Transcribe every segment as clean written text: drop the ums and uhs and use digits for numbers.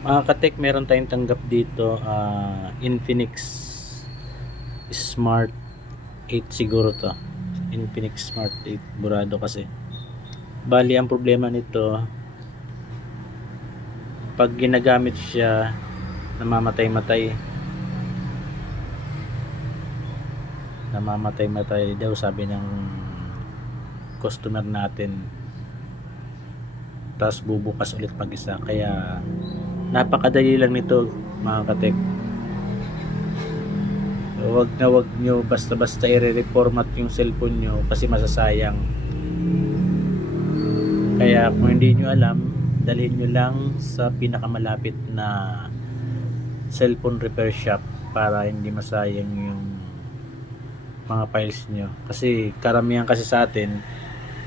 Mga katek, meron tayong tanggap dito, Infinix Smart 8 siguro to. Infinix Smart 8 burado kasi. Bali, ang problema nito, pag ginagamit siya, namamatay daw, sabi ng customer natin. Tapos bubukas ulit pag isa. Kaya napakadali lang nito, mga katek. Wag nyo basta-basta i-reformat yung cellphone nyo kasi masasayang. Kaya kung hindi nyo alam, dalhin nyo lang sa pinakamalapit na cellphone repair shop para hindi masayang yung mga files nyo. Kasi karamihan kasi sa atin,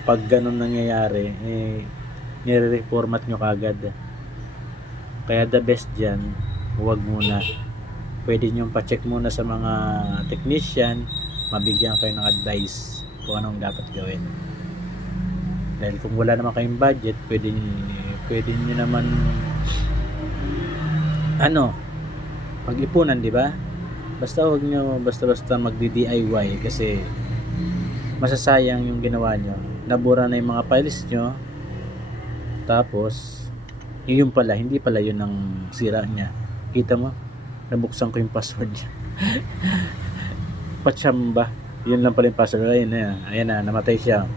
pag ganun nangyayari, nire-reformat nyo kagad. Kaya the best dyan, huwag muna. Pwede nyo pa-check muna sa mga technician, mabigyan kayo ng advice kung anong dapat gawin. Dahil kung wala naman kayong budget, pwede nyo naman pag-ipunan, di ba? Basta huwag nyo basta magdi-DIY kasi masasayang yung ginawa nyo. Nabura na yung mga files nyo, tapos yun pala, hindi pala yun ang sira niya. Kita mo? Nabuksan ko yung password niya. Pachamba. Yun lang pala yung password. Ayan na, namatay siya.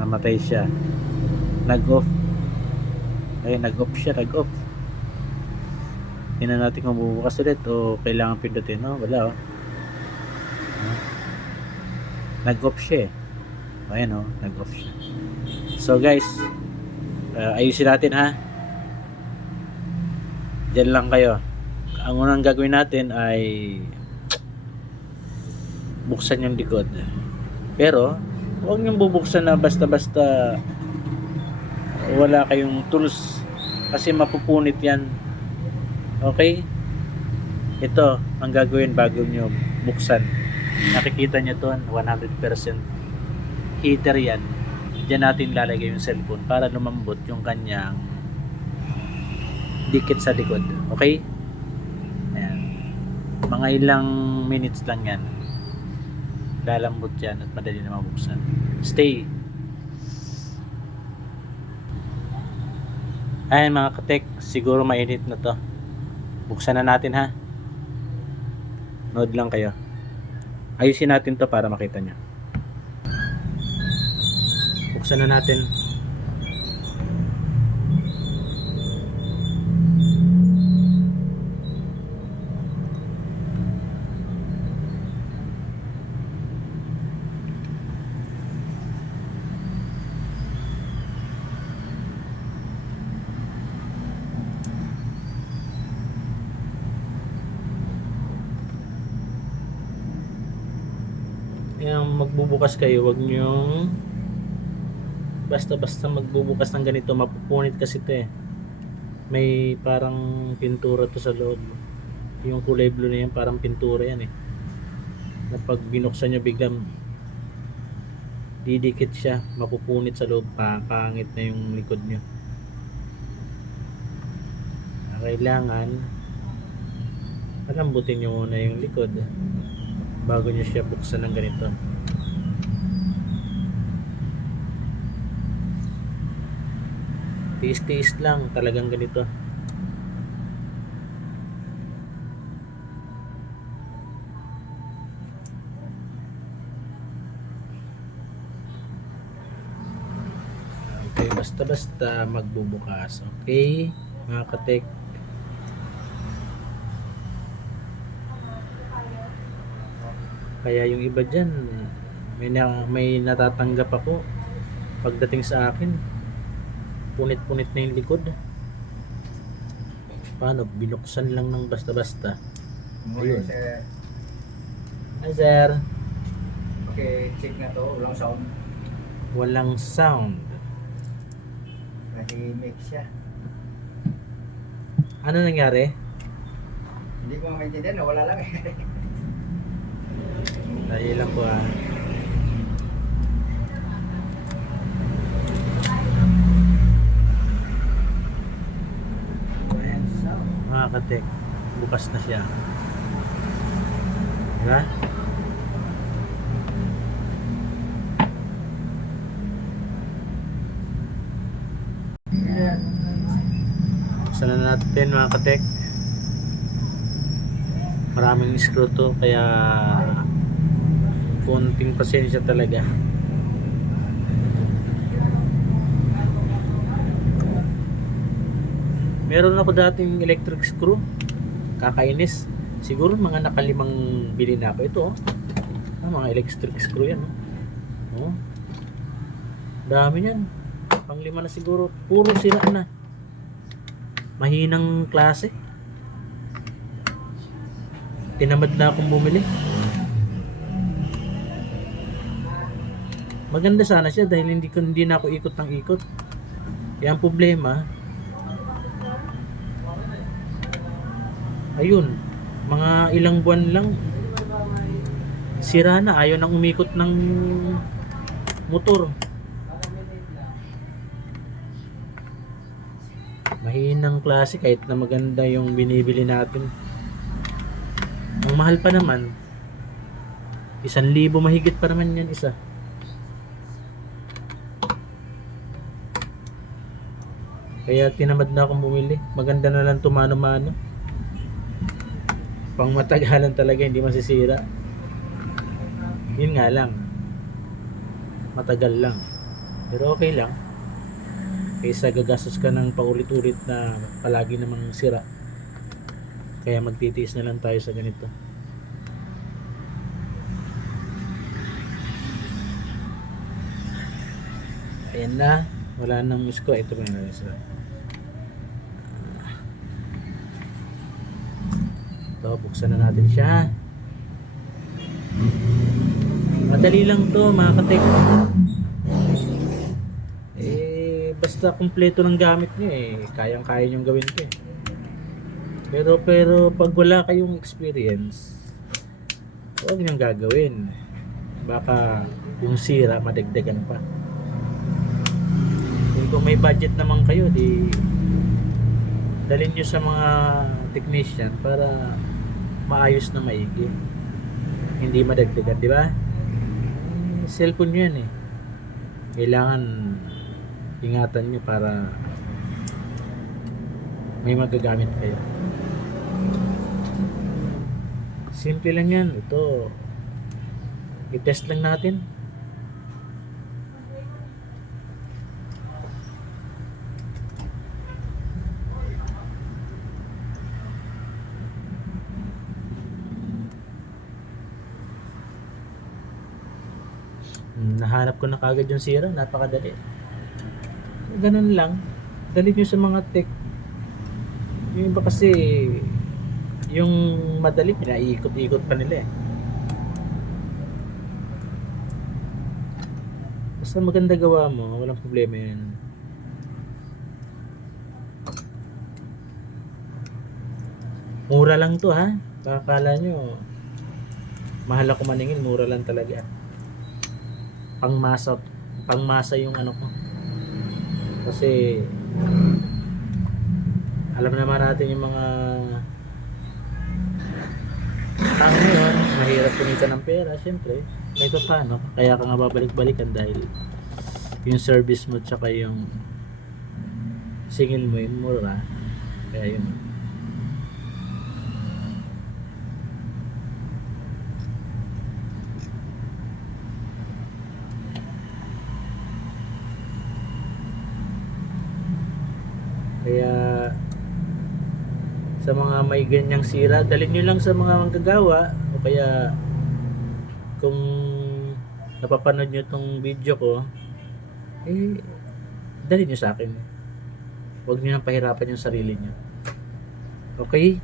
Namatay siya. Nag-off. Ayun, nag-off siya, nag-off. Tingnan natin kung bubukas ulit o kailangan pindutin. No, wala nag-off siya Ayan nag-off siya. So guys, ayusin natin ha. Diyan lang kayo. Ang unang gagawin natin ay buksan yung likod. Pero huwag niyong bubuksan na basta-basta wala kayong tools kasi mapupunit yan. Okay? Ito ang gagawin bago nyo buksan. Nakikita nyo to, 100% heater yan. Diyan natin lalagay yung cellphone para lumambot yung kanyang dikit sa likod. Okay? Ayan. Mga ilang minutes lang yan. Lalambot yan at madali na mabuksan. Stay. Ayan mga katek, siguro mainit na to. Buksan na natin ha. Nood lang kayo. Ayusin natin to para makita nyo. Buksan na natin. Yung magbubukas kayo, wag nyo basta-basta magbubukas ng ganito, mapupunit kasi ito may parang pintura to sa loob. Yung kulay blue na yan, parang pintura yan na pag binuksan nyo biglang didikit siya, mapupunit sa loob, pangit na yung likod nyo. Kailangan palambutin nyo muna yung likod bago nyo siya buksan ng ganito. Tiis-tiis lang, talagang ganito. Okay, basta-basta magbubukas. Okay, mga katek. Kaya yung iba dyan, may natatanggap ako pagdating sa akin, punit-punit na yung likod. Paano? Binuksan lang ng basta-basta. Ayun. Sir. Hi sir. Okay, check na to. Walang sound. Walang sound. Nahimik siya. Ano nangyari? Hindi ko maintindihan. Nawala lang Dahil lang po katek. Bukas na siya. Diba? Buksan na natin mga katek. Maraming screw to kaya konting pasensya talaga. Meron ako dating electric screw. Kakainis. Siguro mga nakalimang bili na ako. Ito, mga electric screw yan. Oh. Dami yan. Pang-5 na siguro. Puro sira na. Mahinang klase. Tinamad na akong bumili. Maganda sana siya dahil hindi na ako ikot ng ikot. Kaya ang problema, ayun, mga ilang buwan lang sira na, ayaw nang umikot ng motor. Mahinang klase kahit na maganda yung binibili natin. Ang mahal pa naman, 1,000 mahigit pa naman yan isa. Kaya tinamad na akong bumili. Maganda na lang tumano-mano. Pang matagalan talaga, hindi masisira. Yun nga lang, matagal lang. Pero okay lang. Kaysa gagastos ka ng paulit-ulit na palagi namang sira. Kaya magtitiis na lang tayo sa ganito. Ayan na. Wala nang miss ko. Ito pa yung nalasa. Ito, buksan na natin siya. Madali lang to mga katek. Basta kumpleto ng gamit nyo kayang-kaya nyong gawin to Pero pag wala kayong experience, huwag nyong gagawin. Baka yung sira madagdagan pa. Kung may budget naman kayo, di dalhin nyo sa mga technician para maayos na maigi. Hindi madagdagan, di ba? Cellphone nyo yan Kailangan ingatan nyo para may magagamit kayo. Simple lang yan. Ito, i-test lang natin. Nahanap ko na kagad yung sira. Napakadali. Ganun lang. Dali nyo sa mga tech. Yung iba kasi yung madali pinaiikot-ikot pa nila Basta maganda gawa mo, walang problema yan. Mura lang to Akala nyo mahal ako maningil, mura lang talaga. Pangmasa yung ano ko. Kasi alam naman natin yung mga tao ngayon, mahirap kumita ng pera. Siyempre, may paano. Kaya ka nga babalik-balikan dahil yung service mo tsaka yung singil mo yung mura. Kaya yun. Kaya sa mga may ganyang sira, dalhin nyo lang sa mga manggagawa o kaya kung napapanood nyo tong video ko, dalhin nyo sa akin. Huwag nyo nang pahirapan yung sarili nyo. Okay?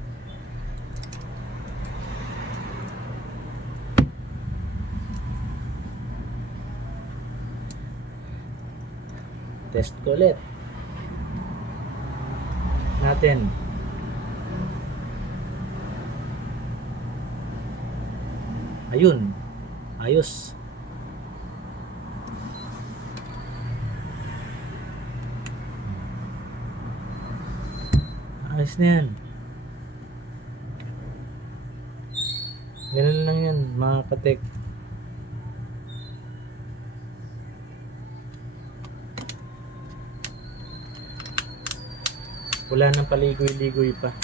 Test ko ulit natin. Ayun. Ayos. Ayos na yan. Ganun lang yan mga katek. Wala nang paligoy-ligoy pa.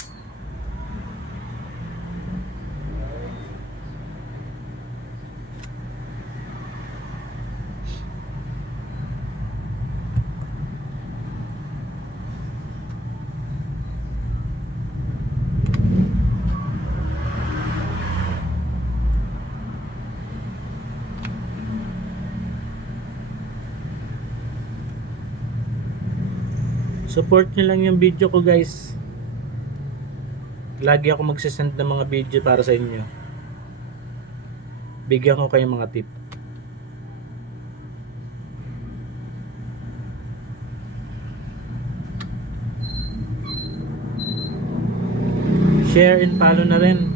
Support nyo lang yung video ko guys. Lagi ako magsisend ng mga video para sa inyo. Bigyan ko kayo mga tip. Share and follow na rin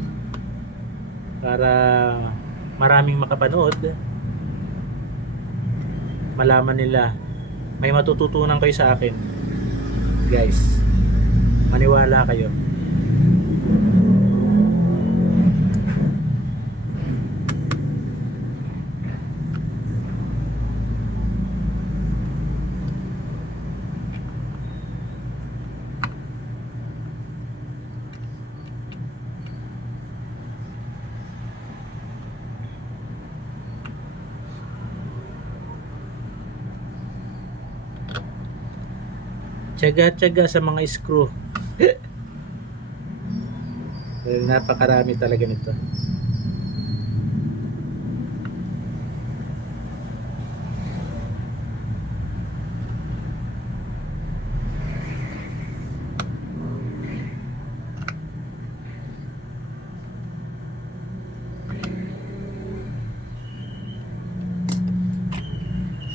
para maraming makapanood. Malaman nila may matututunan kayo sa akin. Guys, maniwala kayo. Tiyaga-tiyaga sa mga screw. Napakarami talaga nito.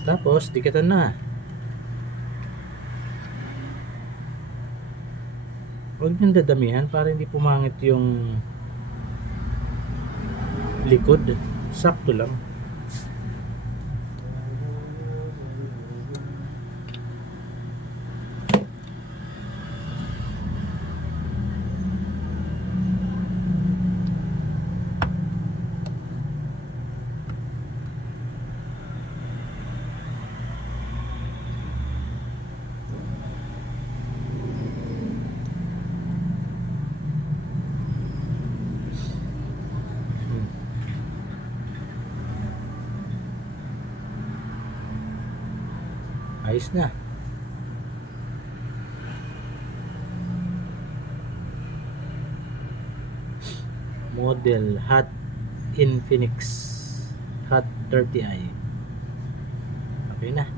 Tapos, dikatan na. Huwag niyong dadamihan para hindi pumangit yung likod. Sakto lang. Ayos na. Model Hot Infinix Hot 30i. Okay na.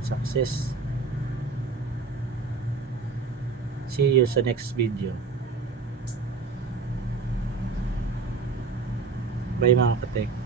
Success. See you sa next video. Bye mga katek.